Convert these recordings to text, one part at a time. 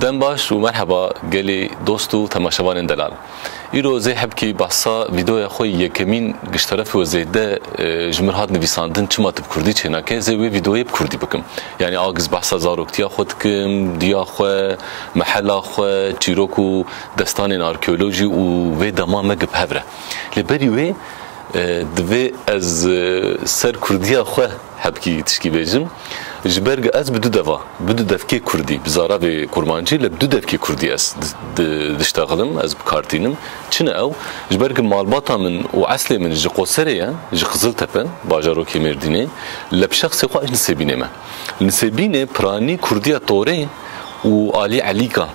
دم باش ومرحبا قالي دوستو تماشاوان دلال ایرو زی حب کی بحثا ویدیو خوی یکمین گشترف و زیده جمرهات نویساندن چما تب کردی چنا که زی ویدیوی کردی بکم یعنی آگز بحثا زاروکتیا خود کم دیا خو محلا خو چیروکو دستان آرکئولوژی و دما مگب هفره لبری وی دوی از سر کردیا خو حب کی تشکی بیجم جبرگ از بدو دفکی کردی بزارا و کرمانجی لبدو دفکی کردی از دشتغلم از بکارتینم چنه او جبرگ مالباتا من و اصلی من جی قصره جی خزل تپه باجارو که مردینه لب شخص خواه اج نسبینه ما نسبینه پرانی کردی طوره و آلی علیکا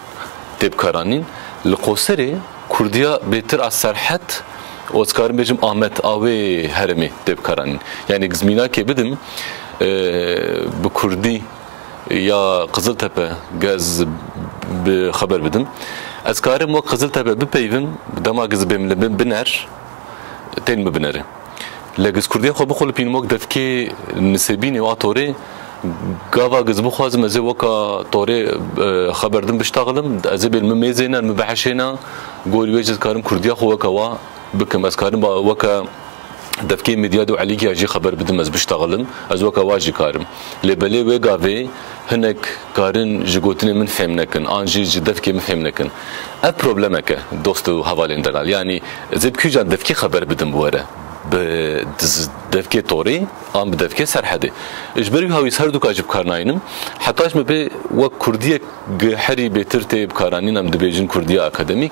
تبکارانین لقصره کردیا بهتر از سرحت و از کارم بجم آمد آوه هرمی تبکارانین یعنی گزمینا که بدم بكردي يا قزلتبه جاز بخبر بدم از كارم وقت قزلتبه ببيفم دما جز بنر تين بنره لجز كردي خو بخول بين وقت دفكي نسبيني واتوري قاوا جز بخوازم از وقت طوري خبر دم بشتغلم از بالمميزنا المبحشنا قول وجز كارم كردي خو وقوا بكم از كارم وقت دفكي ميديادو عليك يجي خبر بدم از بشتغلم از وكا واجي كارم لبلي ويغافي هناك كارن جوتني من فهمنكن انجي دفكي من فهمنكن ا بروبلمك دوستو حوالين دلال يعني زب كيجان دفكي خبر بدم بوره بدفكي طوري ام بدفكي سرحدي اجبري هاوي سردو كاجب كارناينم حتى اش مبي وكرديه حري بترتي بكارانين ام دبيجن كرديه اكاديميك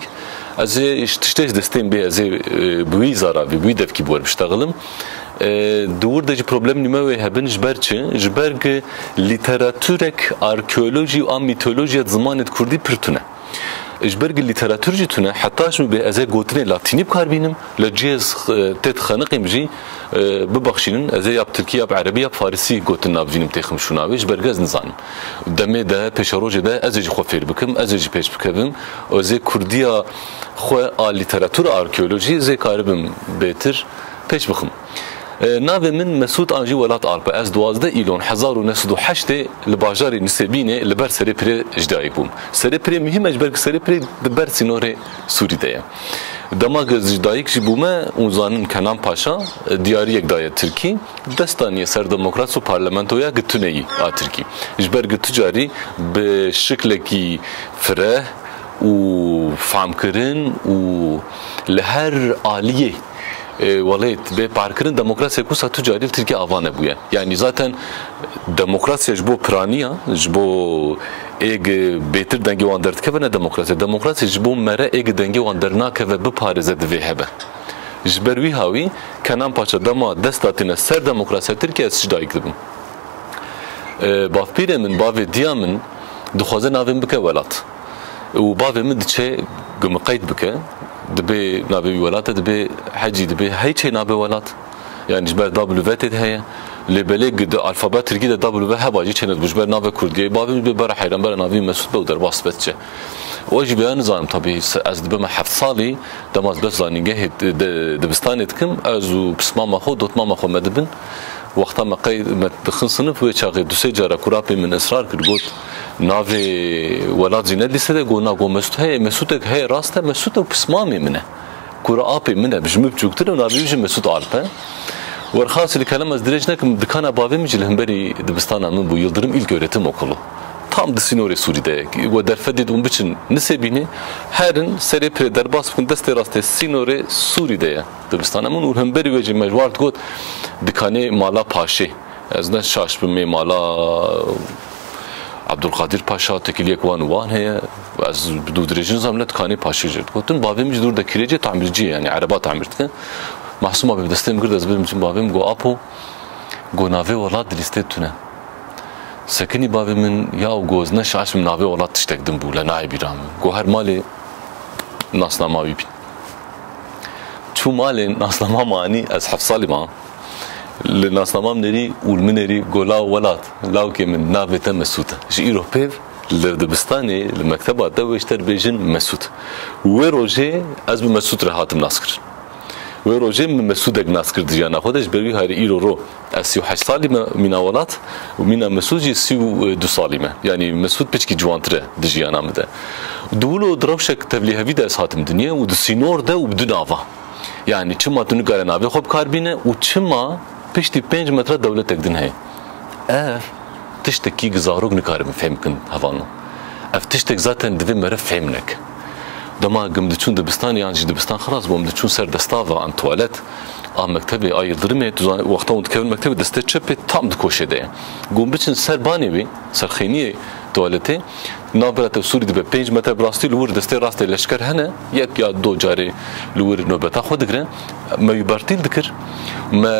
از تشتيش دستين بي از بوي زارا بوي دفكي بور بشتغلم دور دجي بروبلم نموي هبن جبرگ ليتراتورك اركيولوجي و ميثولوجيا زمانت كردي پرتونه اجبرگ ليتراتورجي تونه حتى اش مبي از گوتني لاتيني بكار بينم لجيز تت خنقيم جي ببخشين از ياب تركيا بعربيه بفارسي گوتن نابجينم تخم شوناوي اجبرگ از نزانم دمه ده پشروج ده از جي خوفير بكم از جي پيش بكم از كرديا خو ليتراتور اركيولوجي زي كاربم بيتر پيش بخم ناوی من مسعود آنجی ولات آلپا از 12 ایلون 1908 لباجاری نسبینه لبر سری پری اجدایی بوم سری پری مهم اجبر سری پری بر سینور سوریه دماغ اجدایی که بومه اونزانن کنان پاشا دیاری یک دایه ترکی دستانی سر دموکرات و پارلمانتویا گتونهی آ ترکی اجبر گتجاری به شکل کی فره و فهم کردن و لهر عالیه وليت بباركرن ديمقراطيا كوسا تجاري تركيا افانه بويا يعني ذاتن ديمقراطيا جبو برانيا جبو ايج بيتر دنگي واندرت كفنا ديمقراطيا جبو مره ايج دنگي واندرنا كف بپارزه دوي هبه جبروي هاوي كنان پاچا دما دستاتنا سر ديمقراطيا تركيا سجداي كدبم بافبير من باوي ديا من دخوازه ناوين بك ولات و باوي من دچه قمقيد بك دبي نابي ولات دبي حجي دبي هي شيء نابي ولات يعني جبر دبليو فيت هي اللي بلغ الفابet تركي دبليو هباجي شنو بجبر نابي كردي بابي ببر حيران بر نابي مسعود بودر باسبتشه واجي بيان نظام طبيعي از دبما حفظ صالي دماز بس زانينجه دبستانتكم ازو بسمام خو دوت ماما خو مدبن وقتا ما قيد ما دخل صنف ويشاغي دوسي جارا كرابي من اسرار كرغوت ناوي ولاد زينات لسه قلنا قو مسعود هي راسته مسعود بسمامي منه كرابي منه بجمب جوكتر وناوي بيجي مسعود عالبه ورخاص الكلام از درجنك دكان بابي مجل همبري دبستان من بو يلدرم ilk öğretim okulu tam Sinore Suri'de ve derfedid un biçin nisebini herin seri preder basfın deste raste Sinore Suri'de Dibistan amun ur hemberi veci mecvart got dikane mala paşe az ne şaşbim mala Abdülkadir Paşa tekiliyek van heye az du derece zamlet kane paşe jert gotun babim dur da kirece tamirci yani araba tamirtken mahsum abi destem girdi az benim için babim go apo go nave wala liste tune سكني بابي من يا وجوز نشعش من نافي ولا تشتكدم بولا نايب يرام جو هر مالي ناسنا ما بيبي شو مالي ناسنا ما ماني أصحاب صالي ما لناسنا ما منري والمنري جولا ولات لاو كي من نافي تم مسوته شيء أوروبيف لدبستاني المكتبة دوّش تربيجن مسوت وروجي أزب مسوت رهاتم ناسكر و روجه مسعود ناس کرد جیانا خودش بروی هر ایرو رو از 38 سالی من اولات و من مسعود 32 سالی من یعنی مسعود پچکی جوانتره جیانا مده دولو دروشک تبلیغی ده ساعتم دنیا و دسینور ده و بدون آوا یعنی چما تو نگاره ناوی خوب کار بینه و چما پشتی 5 متر دولت تقدین هی اف تشتکی گزاروگ نکارم فهم کن هوانو اف تشتک زاتن دوی مره فهم نک دما قم دچون دبستان يعني دبستان خلاص بوم دچون سر دستاوا عن تواليت مكتبي اي درمي وقتها متكون مكتبي دستت شبي تام دكوشه ده قوم بچن سر باني بي سر خينيه تواليتي نابرت سوري دبه 5 متر براستي لور دستي راستي لشكر هنا يك يا دو جاري لور نوبتا خود دكره ما يبرتيل دكر ما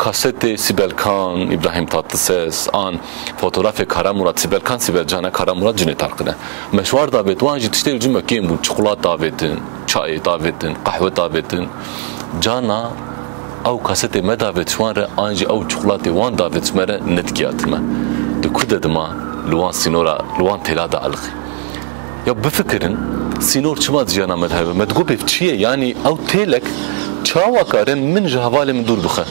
کاست سیبل کان ابراهیم تاتسس آن فوتوغراف کارا مراد سیبل کان سیبل جانا کارا مراد جنه ترقنه مشوار دابت وان جت تشتري جمع كيم بو شوكولاته دابتن چای دابتن قهوه دابتن جانا او کاست ما دابت شوان انجي او شوكولاته وان دابت مره نتكيات ما دكود دما لوان سينورا لوان تلادا الخي يا بفكرن سينور چما جانا ملهبه ما تقول بفشيه يعني او تيلك چاوا کارن من جهوال من دور بخه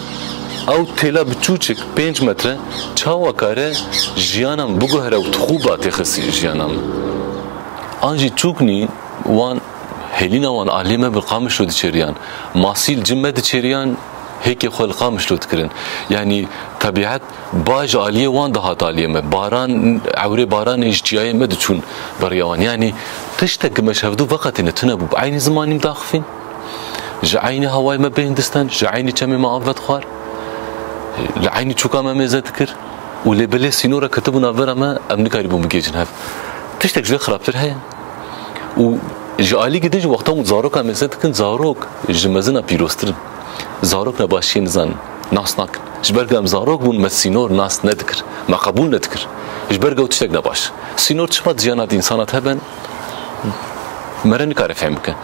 او تلا بچوچک 5 متر چاوا کاره جیانم بگوهره و تخوبات خسی جیانم آنجی چوکنی وان هلینا وان علیمه بالقامش رو دچریان ماسیل جمه دچریان هيك خلقا مشلوت كرن يعني طبيعت باج عاليه وان دهات عاليه ما باران عوري باران اجتياي ما دچون بريوان يعني تشتق مشهدو فقط ان تنبو بعين زماني مداخفين جعيني هواي ما بهندستان جعيني كمي ما افت خوار لعيني شوكا ما ميزاتكر واللي بلي سينورا كتبنا فرا ما امنكاري بومجيجن هاف تشتك جلي خرابتر هي و جالي قديش وقتها مزاروك ميزاتكن زاروك جمزنا بيروستر زاروك نباشين زان ناس ناك جبرقا مزاروك بون مسينور ناس ندكر ما قبول ندكر جبرقا وتشتك نباش سينور تشمات جيانات انسانات هبن مرن كاري فهمك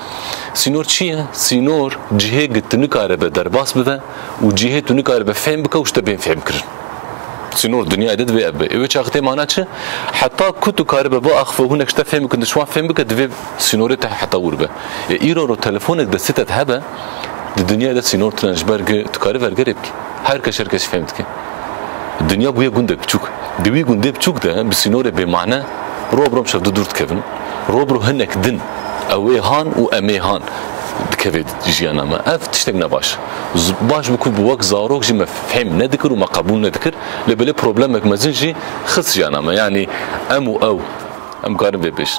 سينور چیه؟ سينور جهه گتنو کاره به درباس بده و جهه تونو کاره به فهم بکه وشته بین فهم کرن سينور دنیا عدد به ابه اوه چاقته مانا چه؟ حتی کتو کاره به با اخفه هونه کشته فهم بکن دشوان فهم بکه دوی سينور ته حتی ور به ایرو رو تلفونک دستت هبه دنیا عدد سينور تنجبرگ تو کاره ورگره بکی هر کشر کش فهمت که دنیا بویا گنده بچوک دوی گنده بچوک ده بسينور به معنی روبرم شفت دورت کفن روبرو هنک دن اوه هان و امه هان دكفيد جيانا ما اف تشتغنا باش بكون بوقت زاروك جي ما فهم ندكر وما قبول ندكر لبلي بروبلمك ما زنجي خص جيانا ما يعني او ام قارن بيش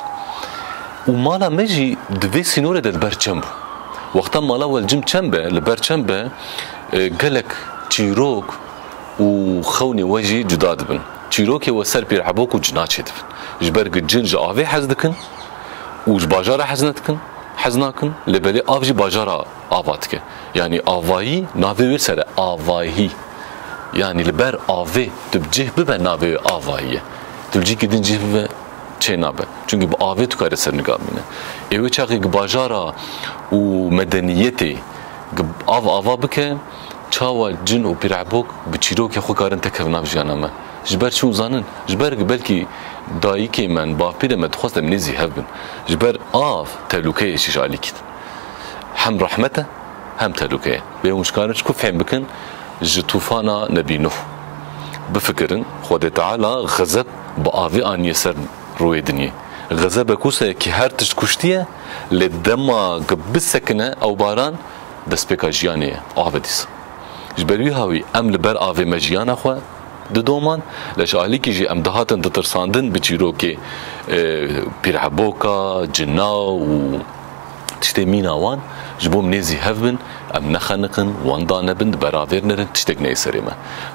ومالا مجي دفي سينورة دل برچمبو وقتا مالا والجم چمبه لبرچمبه قالك چيروك وخوني وجي جداد بن چيروك وسر بيرعبوك وجناچ دبن جبرق الجنج آوي حز دكن وج باجارة حزنتكن حزناكن لبلي آفجي باجارة آباتك يعني آوائي ناوي ورسره آوائي يعني لبر آوي تبجيه ببه ناوي آوائي تبجيه كدين جيه ببه چه نابه چونك بآوي تو كاره سر نگاه مينه ايوه چاقي باجارة و مدنيتي آوا بكه چاوا جن و پیرعبوك بچيروك خو كارن تكف ناف جانامه جبر شو زانن جبر بلكي دايكي من بابير ما تخص منيزي هبن جبر تلوكيه شيش عليك هم رحمته هم تلوكيه بيهم مشكانش كيف فهم بكن طوفانا نبي نوح بفكرن خود تعالى غضب بآوي ان يسر روي دنيا غضب كوسه كي هر تشكشتيه لدما قبل سكنه او باران دس بك جياني عبديس جبر هاوي ام لبر آوي مجيانا خو دومان لشالی کی جی امدهاتن دترساندن بچیروکی پیرحبوکا جنا و تشتی میناوان جبوم نزی هفبن ام نخنقن واندان بند براویر نرن تشتک نیسریمه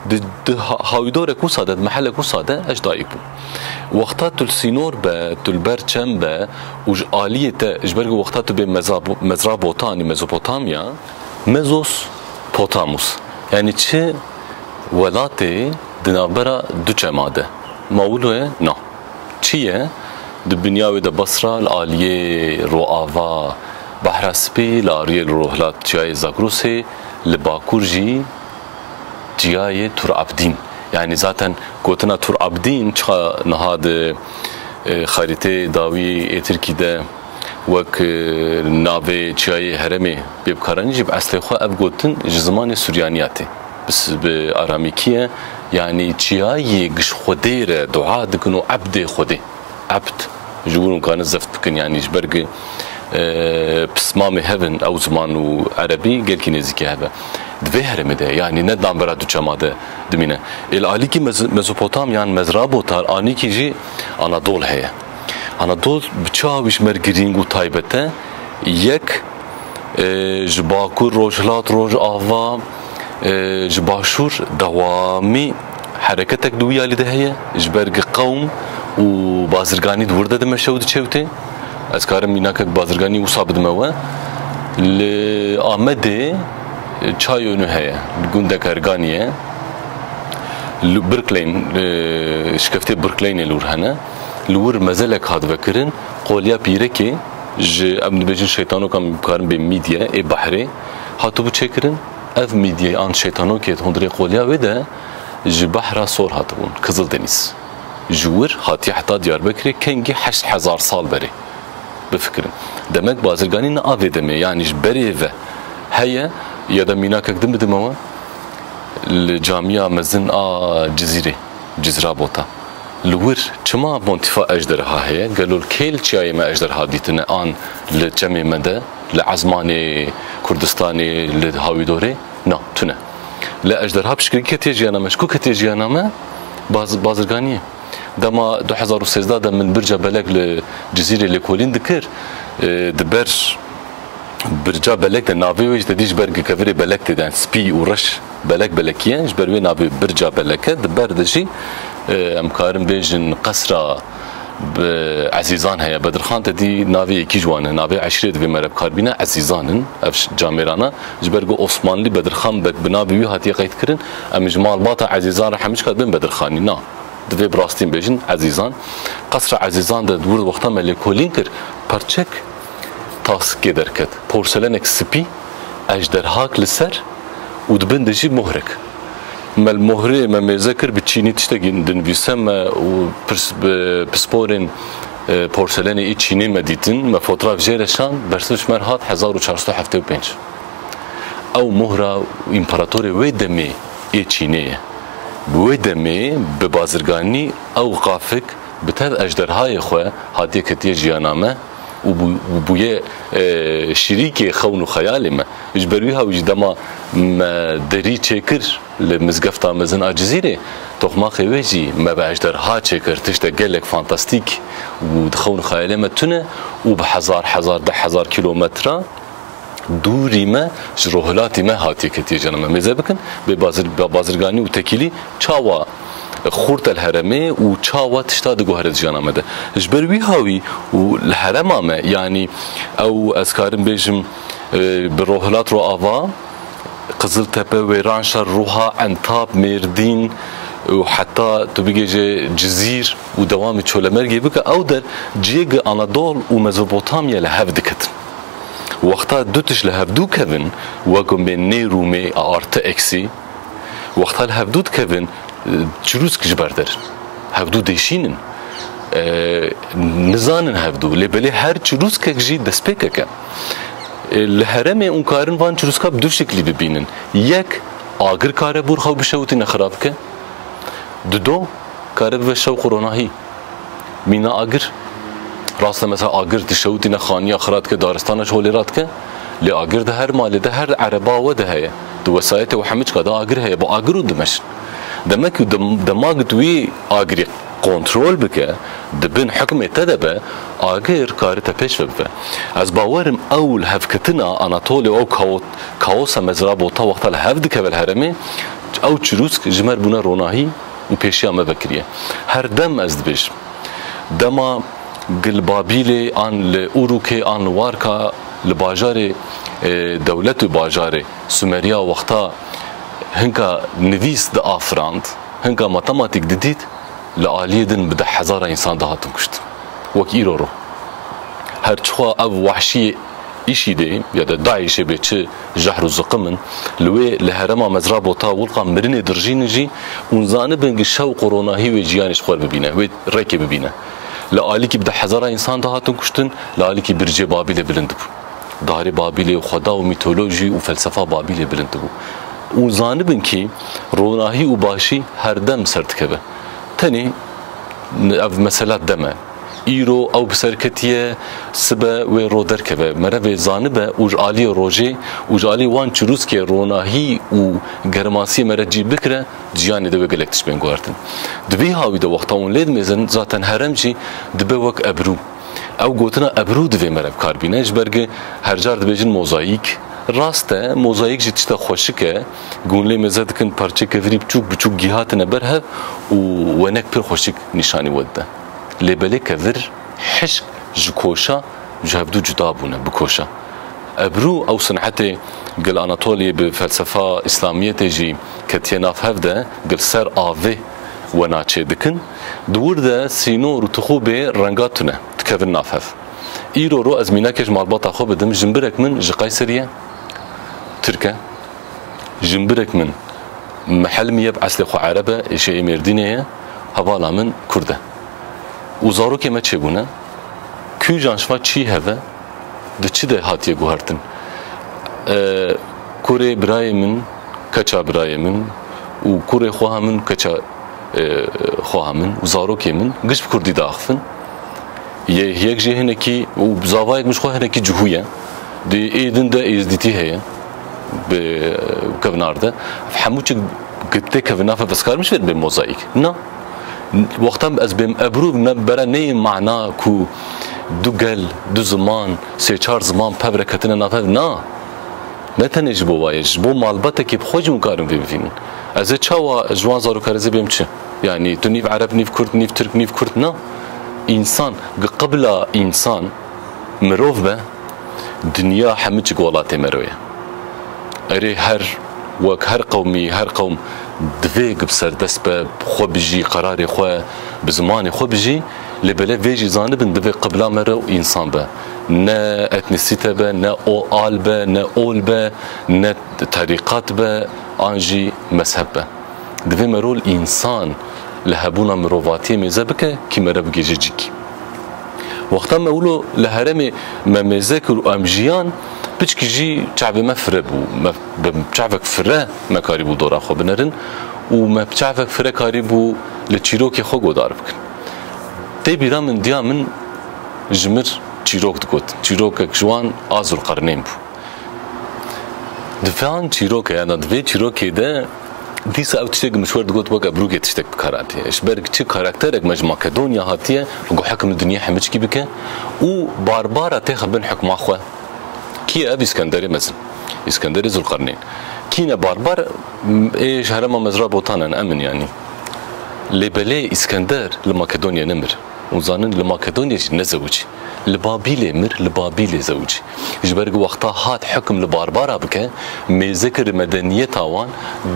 ده هاویدور کو ساده محل کو ساده اش دایک بو وقتا تل سینور به تل برچم به وج آلیت جبرگ وقتا تو به مزرابوتانی مزوپوتامیا مزوس پوتاموس یعنی چه ولاتی دنابرا دو چماده مولوه نه چیه دبنیاوی د بصره العالیه رو آوا بحرسپی لاریل روحلات جای زاگروسی لباکورجی جای تور عبدین يعني ذاتا كوتنا تور عبدين نهاد خريطة داوي تركي ده وك ناوي چای هرمي ببكارن جيب اصل خو اف گوتن زمان سوريانياتي بس باراميكيه يعني چای گش خديره دعاء دكنو عبد خدي عبد جورون كان زفت بكن يعني جبرق بسمامي هيفن او زمانو عربي قال كي نزيكي هذا دفي هرمي ده يعني ندام برادو چما ده دمينه الاليكي ميزوبوتاميا يعني مزرابوتار انيكي جي اناضول هي اناضول بچاويش مرگرين و تايبته يك جباكور روجلات روج آوا جباشور دوامي حركتك دويا اللي ده هي جبرق قوم و بازرگاني دورده ده مشود چوتي از کارم میناکک بازرگانی و صابد موه لآمده چایونو هیا گونده کارگانیه برکلین شکفته برکلین لور هنه لور مزلک هاد وکرن قولیا پیره که ج ابن بجن شیطانو کم کارم به میدیا ای بحری هاتو بچکرن اف میدیا آن شیطانو که هندری قولیا وده ج بحر سور هاتون کزل دنیس جور هاتی حتی دیاربکری کنگی 8000 سال بری بفكرن دمك بازرگاني ناوي دمي يعني جبري و هي يا دميناك قدم دموا الجامعه مزن جزيره بوتا لور چما مونتفا اجدرها هي قالوا الكيل چاي ما اجدرها ديتنا ان لجمع مدى لعزماني كردستاني لهاوي دوري نا تنا لا اجدرها بشكل كتيجيانا مشكو كتيجيانا ما بازرگاني دما 2013 دا من برجا بلک لجزيره لكولين دكر دبر برجا بلک دا ناوي ويش ديش برگ كفري بلک دا سبي ورش بلكيان جبروي ناوي برجا بلك دبر دشي امكارم بيجن قصرة عزيزان هيا بدرخان تدي ناوي كي جوان ناوي 10 دبي مرب كاربينا عزيزان اف جاميرانا جبرگو عثمانلي بدرخان بك بناوي هاتي قيد كرن ام جمال باتا عزيزان رح مش كاتبين بدرخاني نا دوی براستین بیشن عزیزان قصر عزیزان ده دور وقتا ملی کولین کر پرچک تاس گدر کد پورسلنک سپی اجدرهاک لسر و دبن دجی مهرک مل مهره ممیزه کر بچینی تشتگین دنویسم و پسپورین پورسلن ای چینی مدیتن ما فوتراف جیرشان برسوش مرهات 1475 او مهره امپراتور ویدمی ای چینیه بودمي ببازرگاني او قافك بتر اجدرهای خو هاتي كتي جيانامه وبويه شريكي خون خيالي ما اجبروها وجدما ما دري تشكر لمزقفتا مزن الجزيره تخما خويجي ما باجدرها تشكر تشتغلك فانتاستيك ودخون خيالي ما تونه وبحزار ده 1000 كيلومتر دوری ما جروهلاتی ما هاتی کتی جنم میزه بکن به بازرگانی و تکیلی چاوا خورت الهرمه و چاوا تشتاد گوهرت جنم ده جبروی هاوی و الهرم ما يعني او اسکارم بیشم بروهلات رو آوا قزل تپه ویرانشار روها انتاب مردین و حتی تو بگی جزیر و دوام چولمرگی بکن او در جیگ آنادول و مزوپوتامیا لحف دکتن وقتا دوتش لهفدو كفن وقم بين نيرو مي ارت اكسي وقتا لهفدو كفن جروس كجبردر هفدو ديشينن نزانن هفدو لبلي هر جروس كجي دسبيكك الهرم اون كارن وان جروس كاب دو شكلي ببينن يك اگر كار بور خو بشوتي نخرابك دو كار بشو قروناهي مينا اگر راست مثلا آگر تشوتی نخانی آخرات که دارستانش هولیرات که لی آگر ده هر مالی ده هر عربا و ده هی دو وسایت و حمج که ده آگر هی با آگر و دمش دمک دماغ دوی آگری کنترل بکه دبن حکم تدبه آگر کارت پیش ببه از باورم اول هفکتنا آناتولی او کاوس مزراب و تا وقتا لهفد که بالهرمه او چروس که جمر بونه روناهی و پیشی آمه بکریه هر دم از دبش دما قل بابيلي عن لأوروكي عن واركا لباجاري دولة باجاري سومريا وقتا هنكا نفيس دا آفراند هنكا ماتماتيك دديد لآلية دن بده 1000 إنسان دهاتن كشت وك إيرورو هر چخوا أو وحشي إيشي دي يا داعش بيتش جحر الزقمن لوي لهرما مزراب وطا ولقا مرني درجين جي ونزانه بنج شو قرونا هي جيانش خور ببينه وي ريكي ببينه لآلی کی بده هزار انسان دهاتن کشتن لآلی کی برج بابل بلند بو دار بابل خدا و میتولوژی و فلسفه بابل بلند بو و زانبن کی روناهی و باشی هر دم سرتکبه تنی اف مثلا دمه ایرو او بسرکتیه سبه و رو درکبه مره زانبه اوجالی روژه اوجالی وان چروس که روناهی و گرماسی مره جی بکره جیانی دوی گلکتش بین گوارتن دوی هاوی دو وقتا اون لید میزن ذاتن هرم جی دوی وک ابرو او گوتنا ابرو دوی مره بکار بینه جبرگه هر جار دوی موزاییک راسته موزاییک جی تشتا خوشکه گونلی مزد کن پرچه کفری بچوک گیهاتنه برهه و ونک پر خوشک نشانی وده لبلی کفر حشق جکوشا جهبدو جدا بونه بکوشا ابرو او صنعت قل اناطولي بفلسفه اسلاميه تجي كتيناف هفده قل سر آوه وناچه دكن دور ده سينور تخوبه رنگاتونه تكفر نافف ايرو رو از ميناكش مالباطا خو بدم جنبرك من جقيسريه تركه جنبرك من محل ميب عسل خو عربه شيء مردينيه هوالا من كرده وزارو که ما چه بونه کی جانشوا چی هوا ده چی ده هاتیه گوهرتن کوره برای من کچا برای من و کوره خواه من کچا خواه من وزارو که من گشت کردی داخفن یک جه هنکی و بزاوایت مش خواه هنکی جهویه ده ایدن ده ایزدیتی هیه به کونارده همو چه گته کونافه بسکار مش به موزاییک نه وقتا از بیم ابرو برای نی معنا کو دو گل دو زمان سه چهار زمان پبره کتنه نافه نه تنش بو وایش بو مالباته که بخوج مکارم ببینن از چاوا جوان زارو کارزه بیم چه یعنی تو نیف عرب نیف کرد نیف ترک نیف کرد نه انسان قبل انسان مروف به دنیا همه چی گولاته مرویه اری هر قومی هر قوم دوی بسر دست به خو بجی قرار خو به زمان خو بجی لبله ویجی زانبن دوی قبلا مره و انسان به نه اتنیسیته به نه او آل به نه اول به نه طریقات به آنجی مذهب به دوی مرول انسان لهبونا مروواتی میزه بکه که مره بگیجه جیکی وقتا ما اولو لهرم ممزکر و امجیان بچکی جی چعب مفره بو بچعبك فره مکاری بو دورا خو بنرن و مبچعبك فره کاری بو لچیروک خو گودار بکن تی بیرا من دیا من جمر چیروک دگوت چیروک جوان آزر قرنین بو دفعان چیروک یعنی دوی چیروکی ده دیسا او تشتاق مشوار دقوت وقت ابروكي تشتاق بكاراتي اشبرك تشي كاركترك مج ماكدونيا هاتيه وقو حكم الدنيا حمجكي بك و باربارا تاخذ بن حكم اخوه كي ابي اسكندري مثلا اسكندري ذو القرنين كينا باربار ايش هرم مزرعه بوطانا امن يعني لبلي اسكندر لماكدونيا نمر وزانن لماكدونيا نزوجي لبابيلي مر لبابيلي زوجي جبرق وقتها هات حكم لباربارا بك مذكر مدنيه تاوان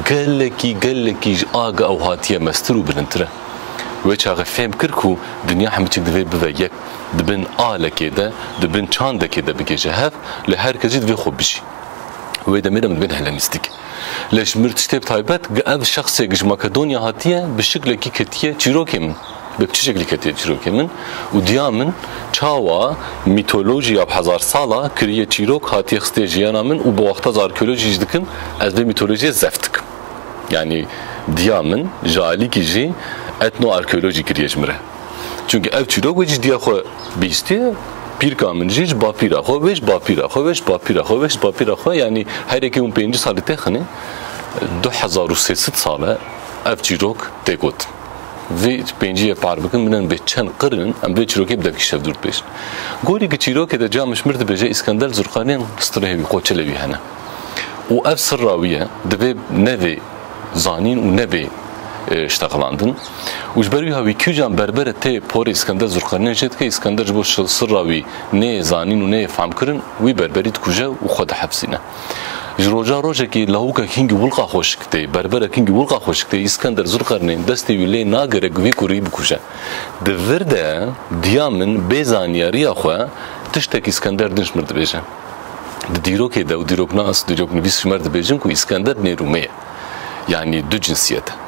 قال لك اغا او هاتيه مسترو بنتره وچا فهم كركو دنيا حمتك دبي بفيك دبن آله كده دبن چانده كده بكيجه هف لهر كجي دبي خوب بشي ويدا ميرا من بين هلانستيك ليش مرتشتي بتايبات قاعد الشخص يجي ماكدونيا هاتيه بالشكل كي كتيه تشيروكي من بشكل كتيه تشيروكي من وديامن چاوا ميتولوجيا بهزار سالا كريه تشيروك هاتيه خستي جيانا من وبوقتا زاركولوجي دكن از به ميتولوجيا زفتك يعني ديامن جالي كيجي etno arkeolojik rejmre. Çünkü ev çirok ve ciddiye xo bistiye pir kamın jic bapira xo veş bapira xo veş bapira xo veş bapira xo yani her iki 5 salı texne 2300 salı ev çirok tekot. Ve 5 par bakın minen beçen qırın am ve çirok bda kişev durt beş. Goli ki çirok da camış mird beje İskender Zurqaniyan strehevi qoçelevi hana. O ev sırraviye de neve zanin و neve اشتغلاندن وجبري هاوي كيجان بربره تي بور اسكندر زرقاني جت كي اسكندر بو سراوي ني زانين و ني فهم كرن وي بربري تكوجا وخد حبسينا جروجا روجا كي لاوكا كينج ولقا خوشكتي بربره كينج ولقا خوشكتي اسكندر زرقاني دستي ويلي ناغره وي كوري بكوجا دفرده ديامن بيزانياريا خو تشتك اسكندر دنش مرد بيجا ديروك ده وديروك ناس ديروك نبيس مرد بيجن كو اسكندر ني روميه يعني دو جنسيته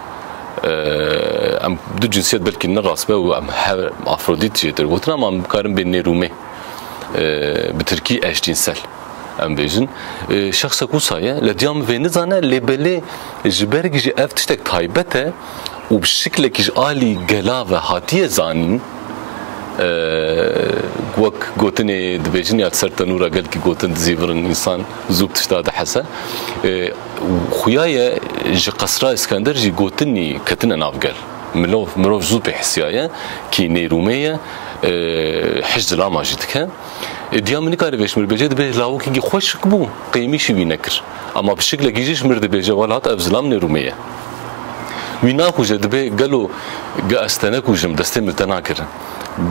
ام دو جنسیت بلکه نراس به و ام افرودیت جیتر گوتن اما ام کارم بین رومه به ترکی اش جنسل ام بیجن شخص کوسایه لدیام و نزانه لبله جبرگ جی افتشتک تایبته و بشکل کیش آلی گلا و هاتیه زانین وك قوتني دبيجني أتصرت نورا قال كي قوتن زيفر الإنسان زوب تشتاد حسا خويايا جي قصرا اسكندر جي قوتني كتن أنا أفقال مروف زوب حسيايا كي نيرومية حجز لا ما جيتك ديام مني كاري بيش مربجة دبيج لاو كي خوش كبو قيمي شي بينكر أما بشكل كيجيش مرد بيجا ولات أفزلام نيرومية ويناكو جدبي قالوا قاستناكو جم دستم تناكر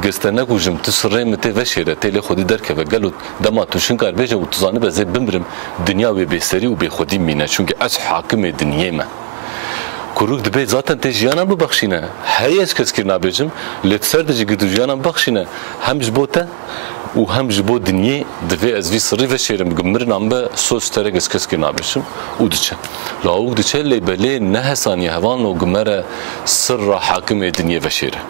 قاستناكو جم تسري متى فشيره تيلي خودي دركه قالوا دما توشن كار بيجا وتزاني بزي بمرم دنيا وبيسري وبخودي مينا چونكي اس حاكم الدنيا ما كروك دبي ذاتا تجيانا ببخشينا هيش كسكرنا بيجم لتسردجي قدو جيانا ببخشينا هم جبوتا وهم جبو دنيا دفي از في سري فشيرم قمرن عم بسوس ترقس كسكرنا بيجم ودچه لاوك دچه لي بلي نهساني هوان وقمره سر حاكم الدنيا فشيره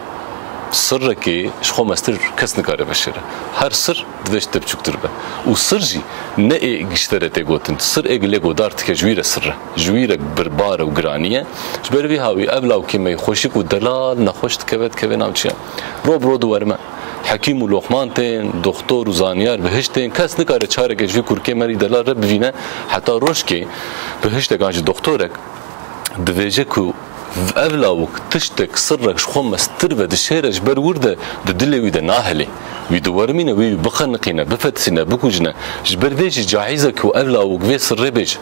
سر که شخو مستر کس نکاره بشره هر سر دوش تبچوکتر به و سر جی نه گشتره تگوتن سر اگله گودارت که جویره سر جویره بربار و گرانیه جبر وی هاوی ابلاو که می خوشک و دلال نخوشت کبد نامچه رو دورمه حکیم و لقمان تین دکتر و زانیار بهشتین کس نکاره چاره که جوی کرکه مری دلال رب بینه حتی روش که بهشت گانج دکترک دویجه کو أغلب تشتك سرك شخو مستر بدشيرج برورده ددلي ويدا ناهلي ويدورمينا ويبخنقينا بفتسنا بكوجنا جبر بيجي جاعيزك وأغلب وقفي سر بيج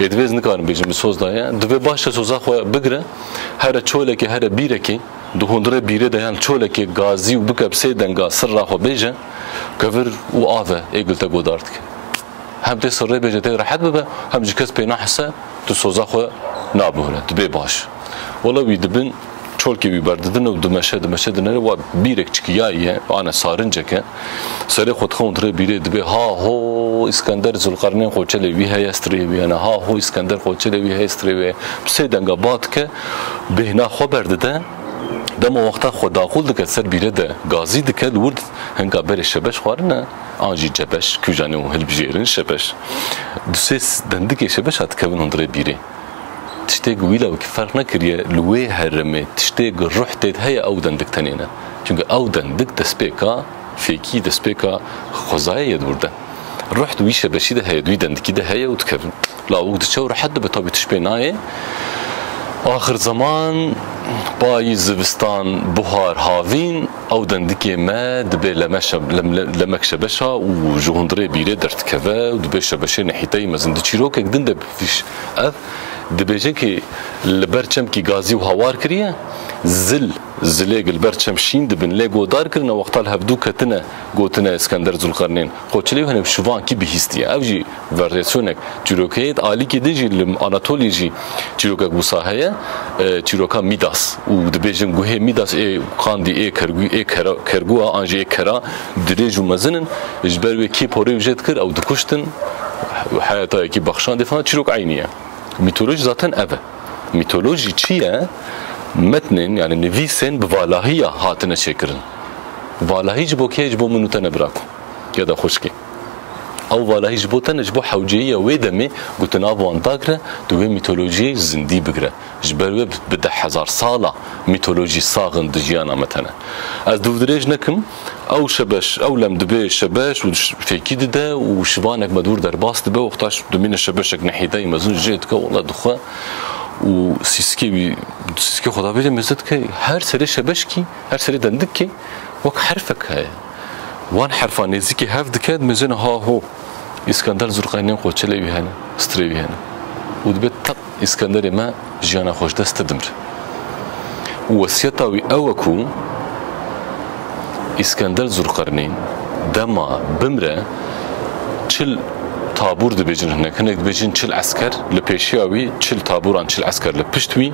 يدويز نكارن بيجي مسوز دايا دفي باشا سوزا خو بقرا هر چولكي هر بيركي دهوندره بيره دايان چولكي غازي وبكب سيدنگا سر خو بيجا كفر وآفا ايقل تقو دارتك هم تي سر بيجا تي راحت ببا هم جكس بينا حسا تسوزا خو نابوله دبي باش والله ويدبن چولكي بيبرددن ودمشة دنره و بيرك چكيايه انا سارنجك سري خود خوندره بيره دبي ها هو اسكندر ذوالقرنين خوچلي وي هي استري انا ها هو اسكندر خوچلي وي هي استري بسيدنگا باتك بهنا خبردده دم وقتا خود داخل دك سر بيره ده غازي دك الورد هنگا بر شبش خارنا انجي جبش كوجاني و هلبجيرن شبش دسس دندك شبش هات كون هندره بيره تشتاق ويلا وكي فرق نكريا لوي هرمي تشتاق الروح تيد هيا اودن دك تنينا چونك اودن دك دسبيكا فيكي دسبيكا خزايا يدوردا الروح دويشة بشيدة هيا دويدن دكي ده هيا وتكفن لا وقت تشاور حد بطابي تشبيناي آخر زمان باي زبستان بهار هافين اودن دكي ما دبي لمك شبشا وجهندري بيري درت كفا ودبي شبشي نحيتاي مزن دچيروك اكدن دب فيش اف دبيجن كي البرچم كي غازي وهوار كريه زليق البرچم شين دبن ليغو دار كرنا وقت الهفدو كتنا غوتنا اسكندر ذوالقرنين خوچلي هنا شوفان كي بهستي اوجي فارياسيونك جيروكيت علي كي ديجي الاناتولي جي جيروكا بوساهيا جيروكا ميداس ودبيجن غوهي ميداس اي قاندي اي كرغو اي كرغو انجي كرا دريجو مزنن جبر كي بوري وجت كر او دكشتن حياتا كي بخشان دفان جيروك عينيه ميتولوجي ذاتن أبا ميتولوجي چيه متنين يعني نفيسين بفالاهية هاتنا شكرن فالاهي جبو كي جبو منو تنبراكو يدا خوشكي او فالاهي جبو تنجبو حوجية ويدمي قلت نافو انتاكرا دوي ميتولوجي زندي بقرا جبروي بدا 1000 صالة ميتولوجي صاغن دجيانا متنا از دو دريج نكم او شبش او لم دبي شبش وفيكي دا وشبانك مدور درباس دبي وقتاش دومين شبشك نحيداي مزون جيتك والله دخوا وسيسكي خدا بيجي مزدك هر سري شبشكي هر سري دندكي وك حرفك هاي وان حرفان نزيكي هاف دكاد مزون ها هو اسكندر ذوالقرنين خوچلي ويهنا ستري ويهنا ودبي طب اسكندر ما جيانا خوش دست دمر وسيطاوي اوكو اسكندر ذوالقرنين دما بمره چل تابور دبيجن هناك دبيجن چل عسكر لبيشياوي چل تابوران چل عسكر لبشتوي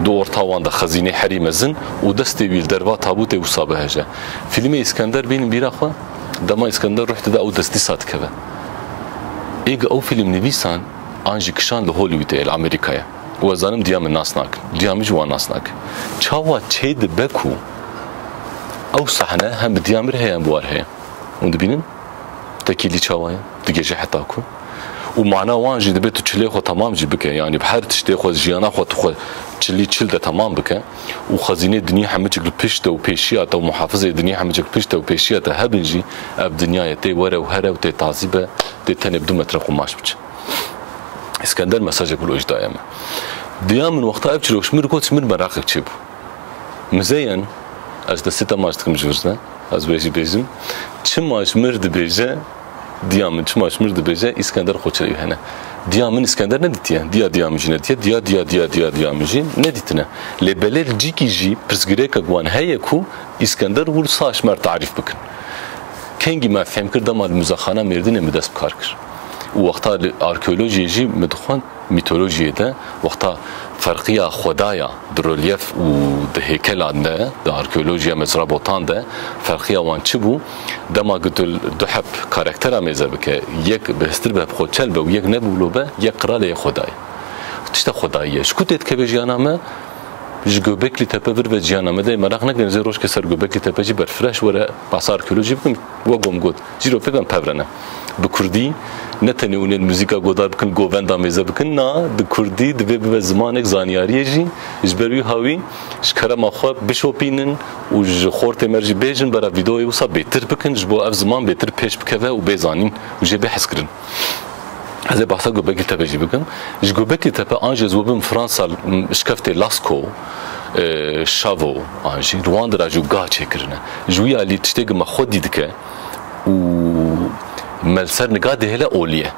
دو ارتاوان دا خزينه حريم زن ودستي ويل دروا تابوت وصابه هجا فيلم اسكندر بين بيراخوا دما اسكندر رحت دا او دستي سات كبا ايغ او فيلم نيفيسان انجي كشان لهوليوود الامريكايا وزانم دیام ناس ناک دیامی جوان ناس ناک چاوا چه دبکو او صحنه هم دیامر هي هم بوار هي وندبينن تكيلي چاوايا دگيجه حتى کو ومعنى وان جي دبيتو چلي خو تمام جي بك يعني بحر تشتي خو جيانا خو چلي چل ده تمام بك وخزينه دنيا همجك بيشته وبيشيات ومحافظه دنيا همجك بيشته وبيشيات هبنجي اب دنيا تي ورا وهره وتي تعذيبه تي تنه بدون متر قماش بچ اسكندر مساجك بلوج دائما ديام من وقتها ابچلوش مركوت من مراقب چيب مزين از دسته ماست کم جورزه از بیشی بیشم چماش مرد بیشه دیامن چماش مرد بیشه اسکندر خوچلی هنه دیامن اسکندر ندیتیه دیامجی ندیتیه دیامجی ندیتنه لبلر جی کی جی پرسگره کگوان هی کو اسکندر ول ساش مر تعریف بکن کنگی ما فهم کردم مال مزخانه مردین مدست بکار کر وقتا arkeoloji جی مدخون میتولوژی ده وقتا فرقية خدايا دروليف وده هيكل عندنا ده arkeoloji مزرابوطان ده فرقية وان چبو دما قتل دحب كاركترا ميزه بك يك بهستر به بخوتشل به ويك نبولو به يك قرالي خداي تشتا خدايه شكو تيت كبجيانا ما جوبكلي تبر بجيانا ما ده مراق نكن زي روش كسر جوبكلي تبجي برفرش ورا باس arkeoloji بكم وقوم قد جيرو بيبن بابرنا بكردي نتنی اون موسیقا گودار بکن گووند آمیزه بکن نه د کردی د به زمانک زانیاریه جی اجبری هاوی شکر ما خو بشوپینن و خورت مرجی بیجن برای ویدیو وسا بهتر بکن جبو اف زمان بهتر پیش بکوه و بزانین و جه بحث کرن از بحثا گوبکی تبجی بکن جگوبکی تبه آنج زوبم فرانسا شکفت لاسکو شاو آنجی روان راجو گاه چکرنه جوی علی تشتگ ما خود دیدکه و ملسر نقاده هلا أولية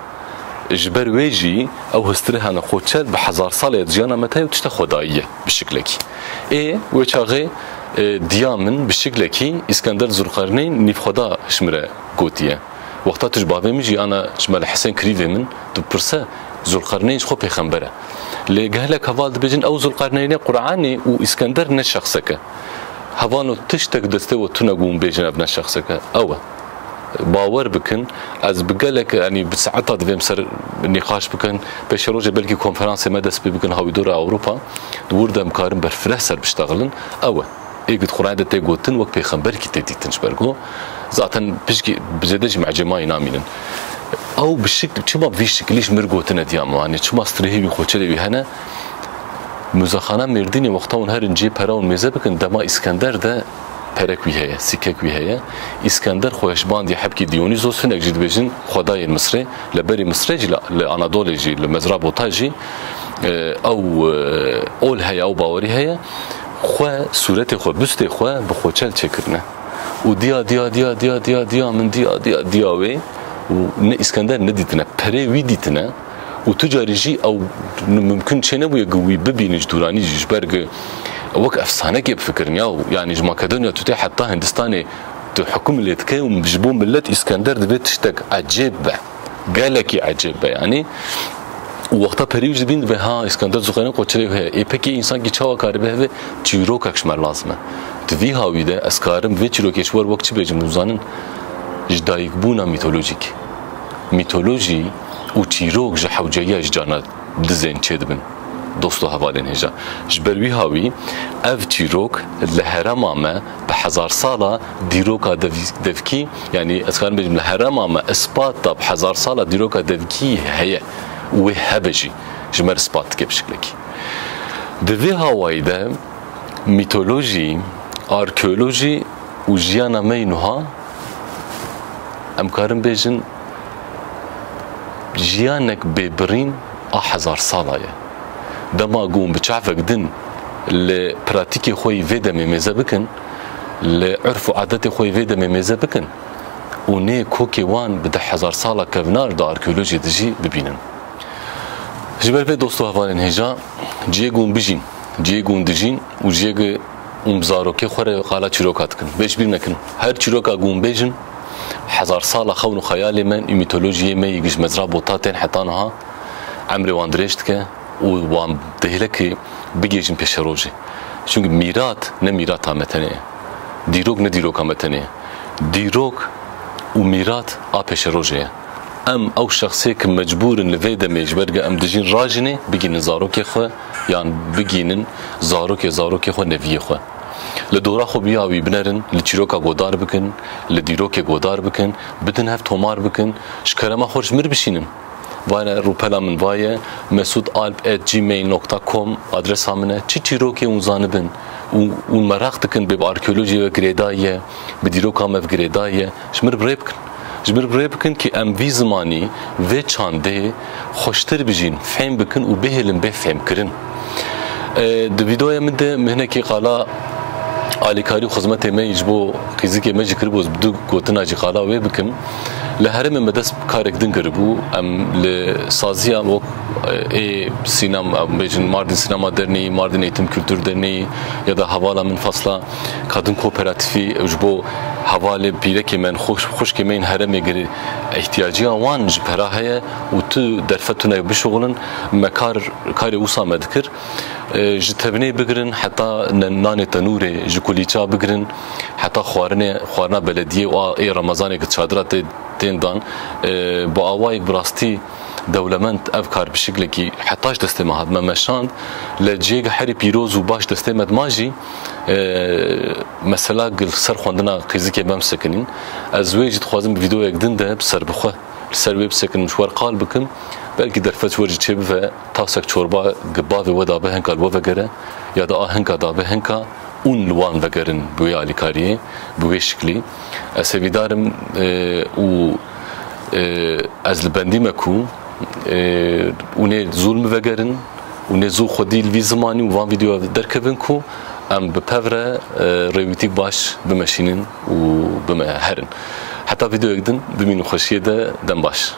جبر ويجي أو هسترها نخوتشل بحزار صالة جيانا متى وتشتا خداية بالشكلكي إيه ويشاغي ديامن بالشكلكي إسكندر ذوالقرنين نيف خدا شمرة قوتية وقتا تجبابي ميجي أنا شمال حسين كريفي من تبرسا ذوالقرنين خو بيخنبرة لجهلك هفال دبيجن أو ذوالقرنين قرعاني وإسكندر نشخصك هفانو تشتك دسته وتنقوم بيجن ابن شخصك أو باور بکن از بقالك يعني بساعتها دفهم سر نقاش بکن بش روجه بلكي كونفرنس مدرس بكن هاوي دور اوروبا دور ده مكارم برفره سر بيشتغلن او ايقد قرعه تي قوتن وقت بيخنبر كي تديتنش برغو ذاتن بشكي بزدج مع جماعه نامين او بالشكل شما في شكليش مرغوتن ديامو يعني شما استرهي خوچلي هنا مزخانه مرديني وقتا اون هر انجي پراون ميزه بكن دما اسكندر ده پرک ویه سیکک ویه اسکندر خوشباندی حبکی دیونیزوس هنگ جد بجن خدای مصر لبری مصر جل لانادول جی لمزرابوطا جی او اول هيا او باوري هيا خو صورت خو بست خو بخوچل چکرنه و دیا من دیا وی و نه اسکندر ندیتنه پره وی دیتنه و تجاری جی او ممکن چه نبوی گوی ببینج دورانی جیش برگ وك افسانه كيف فكرني يعني مقدونيا تتاح حتى هندستاني تحكم اللي تكون بجبون بلاد اسكندر دبيت تشتك عجيب قالك عجيب يعني وقتها بريوج بين بها اسكندر زخانه قوتشلي هي اي بكي انسان كي چاوا كار به چيروك اكشمر لازمه تفي هاويده اسكارم في چيروكيش ور وقت بيجم زانن جدايك بونا ميتولوجي و چيروك جحوجيه جانا دزين چدبن دوستو حوالين هجا جبروي هاوي اف تيروك لهرم ما بحزار صالة ديروكا دفكي يعني اسكار بجم لهرم ما اسباط بحزار صالة ديروكا دفكي هي وهبجي جمر اسباط كيف شكلك دفي هاوي ده ميتولوجي اركيولوجي وجيانا مينوها امكارم بيجن جيانك ببرين احزار صالة دما قوم بتشعفك دن لبراتيكي خوي فيدا ميميزا بكن لعرف وعادتي خوي فيدا ميميزا بكن وني كوكي وان بده 1000 ساله كفنار دا اركيولوجي دجي ببينن جبل في دوستو هفالين هجا جيغون بجين جيغون دجين وجيغ امزاروكي خوره قالا چيروكات كن بيش بير نكن هر چيروكا قوم بيجن 1000 ساله خون خيالي من ميتولوجي ما يجيش مزرعه بوطاتين حيطانها عمري واندريشتكه وان دهلكي بيجيجن بيشروجي شو ميرات نميرات عمتني ديروك نديروك عمتني ديروك وميرات بيشروجي ام او شخصی که مجبور لوی دمیج برگه ام دجین راجنه بگینن زاروک خو یان بگینن زاروک خو نوی خو لدورا خو بیاوی بنرن لچیروکا گودار بکن لدیروک گودار بکن بدن هف تومار بکن شکرما خورش مر بشینن واینا روپلا من وایه mesudalp@gmail.com adres hamine çiroke uzanıbın un merak dikin be arkeoloji ve gredaye be diroka mev gredaye şmir brepkin ki em vi zamani ve çande hoştur bijin fem bikin u behelin be fem kirin de videoya mide mehneki qala alikari xizmete me ijbo fizike me jikir boz du gotina ji qala ve bikim لهرم مدرس کارک دن کربو ام لسازیا و سینما بیشتر ماردن سینما درنی ماردن eğitim kültür derneği ya da havala min fasla kadın kooperatifi ujbo havale pireke men hoş kemen hereme giri ihtiyacı avan jperaheye u tu derfetuna bişoğlun mekar kare usame dikir jitebne bigirin hatta nane tanure jikuliça bigirin hatta xwarna belediye o Ramazanê ki çadra تندان با آوای براستی دولمند افکار بشکلی که حتاش دسته مهاد ممشاند لجیگ حری پیروز و باش دسته مدماجی مثلا گل سر خواندنا قیزی که بم سکنین از ویجد خوازم ویدیو یک دن ده بسر بخواه سر ویب سکن مشوار قال بکم بلکه در فتوری چه به تاسک چوربا گباوی ودا به هنکار بو وگره یا دا هنکا دا به هنکا اون لوان وگرن بوی آلیکاریه بوی شکلی سویدارم و از لبندی مکو اونه ظلم وگرن اونه زو خودی الوی زمانی و وان ویدیو درکبن کو ام بپوره رویتیک باش بمشینن و بمهرن حتی ویدیو اگدن بمینو خوشیه ده دن باش